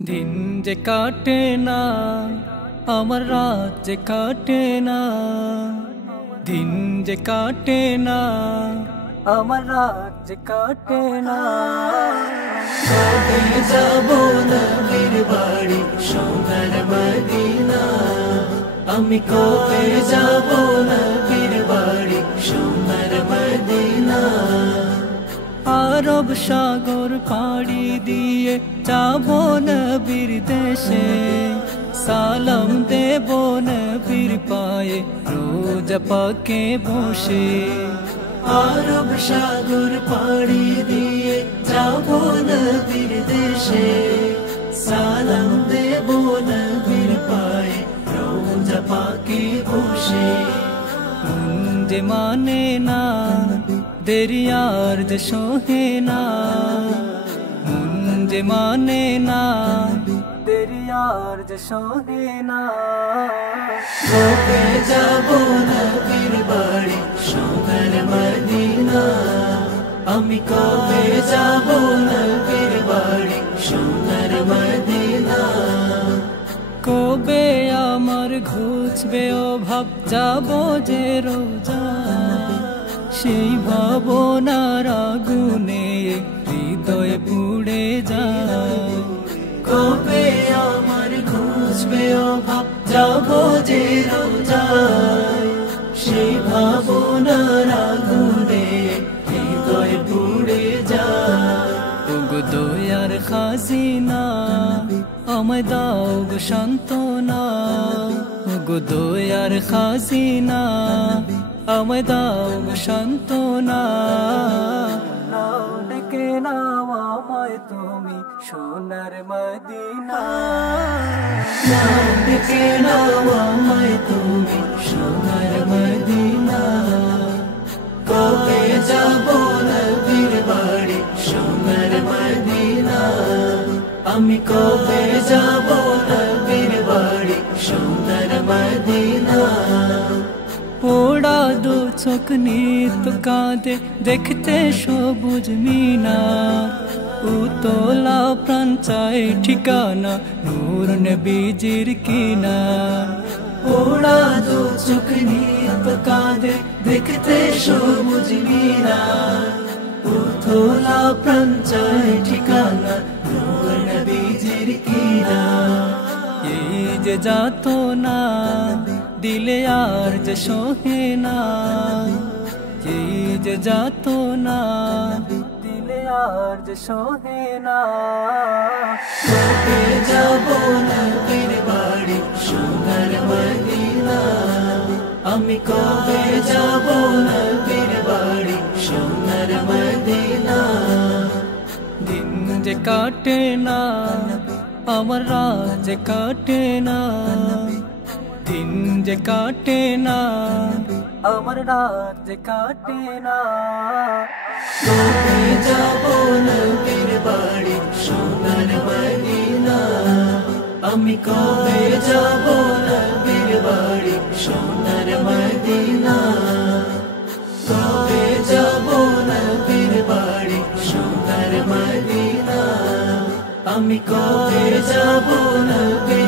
दिन जे काटे ना আমার রাত যে কাটে না, দিন যে কাটে না আমার রাত যে কাটে না। কবে যাব নবীর বাড়ি সোনার মদিনা, আমি কবে যাব নবীর বাড়ি সোনার মদিনা। আরব সাগর পাড়ি দিয়ে যাব নবীর দেশে, সালাম দেব নবীর পায়ে রোজ পাকে বসে। আরব সাগর পাড়ি দিয়ে যাব নবীর দেশে, সালাম দেব নবীর পায়ে রোজ পাকে বসে। মন যে মানে না দেরি আর যে সহে না, মন যে মানে না দেরি আর যে সহে না। কবে যাব নবীর বাড়ি সোনার মদিনা, আমি কবে যাব নবীর বাড়ি সোনার মদিনা। কবে আমার ঘুচবে অভাব যাব যে রোজা, সেই ভাবনার আগুনে হৃদয় পুড়ে যায়। কবে আমার ঘুচবে অভাব যাব যে রোজায়, সেই ভাবনার আগুনে হৃদয় পুড়ে যায়। ওগো দয়ার খাজিনা আমায় দাও গো সান্ত্বনা, ওগো দয়ার খাজিনা আমায় দাও গো সান্ত্বনা। নাও ডেকে নাও আমায় তুমি সোনার মদিনা, নাও ডেকে নাও আমায় তুমি সোনার মদিনা। কবে যাব নবীর বাড়ি সোনার মদিনা, আমি কবে যাব নবীর বাড়ি সোনার মদিনা। পোড়া দু চোখ নিত কাঁদে দেখতে সবুজ মিনার, উতলা প্রাণ চাই ঠিকানা নূর নবীজির কিনার। পোড়া দু চোখ নিত কাঁদে দেখতে সবুজ মিনার, উতলা প্রাণ চাই ঠিকানা নূর নবীজির কিনার। এই যে যাতো না দিলে আর যে সহে না, এই যে যাতো না দিলে আর যে সহে না। কবে যাব নবীর বাড়ি সোনার মদিনা, আমি কবে যাব নবীর বাড়ি সোনার মদিনা। দিন যে কাটে না আমার রাত যে কাটে না, দিন যে কাটে না আমার রাত যে কাটে না। কবে যাব নবীর বাড়ি সোনার মদিনা, আমি কবে যাব নবীর বাড়ি সোনার মদিনা। কবে যাব নবীর বাড়ি সোনার মদিনা, আমি কবে যাব নবীর